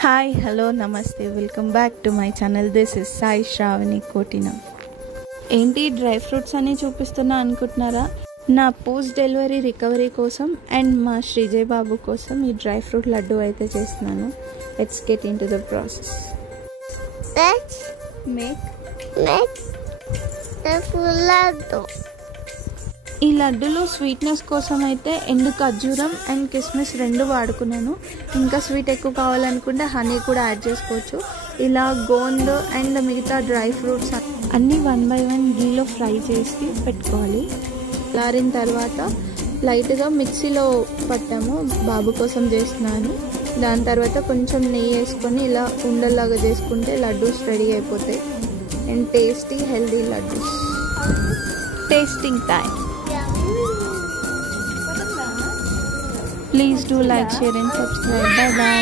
Hi hello namaste welcome back to my channel. This is Sai Sravani Kotinam. ఏంటి dry fruits అని చూపిస్తున్నా అనుకుంటున్నారా? నా పోస్ట్ డెలివరీ రికవరీ కోసం అండ్ మా శ్రీజయ్ బాబు కోసం ఈ డ్రై ఫ్రూట్ లడ్డు అయితే చేస్తున్నాను. Let's get in to the process. Make ఈ లడ్డులో స్వీట్నెస్ కోసం అయితే ఎండు ఖర్జూరం అండ్ కిస్మిస్ రెండు వాడుకున్నాను. ఇంకా స్వీట్ ఎక్కువ కావాలనుకుంటే హనీ కూడా యాడ్ చేసుకోవచ్చు. ఇలా గోంద్ అండ్ మిగతా డ్రై ఫ్రూట్స్ అన్నీ 1 by 1 గీలో ఫ్రై చేసి పెట్టుకోవాలి. లారిన తర్వాత లైట్గా మిక్సీలో పట్టాము, బాబు కోసం చేస్తున్నాను. దాని తర్వాత కొంచెం నెయ్యి వేసుకొని ఇలా ఉండల్లాగా చేసుకుంటే లడ్డూస్ రెడీ అయిపోతాయి. And tasty healthy laddoos. Tasting time. Please do like, share and subscribe. Bye bye.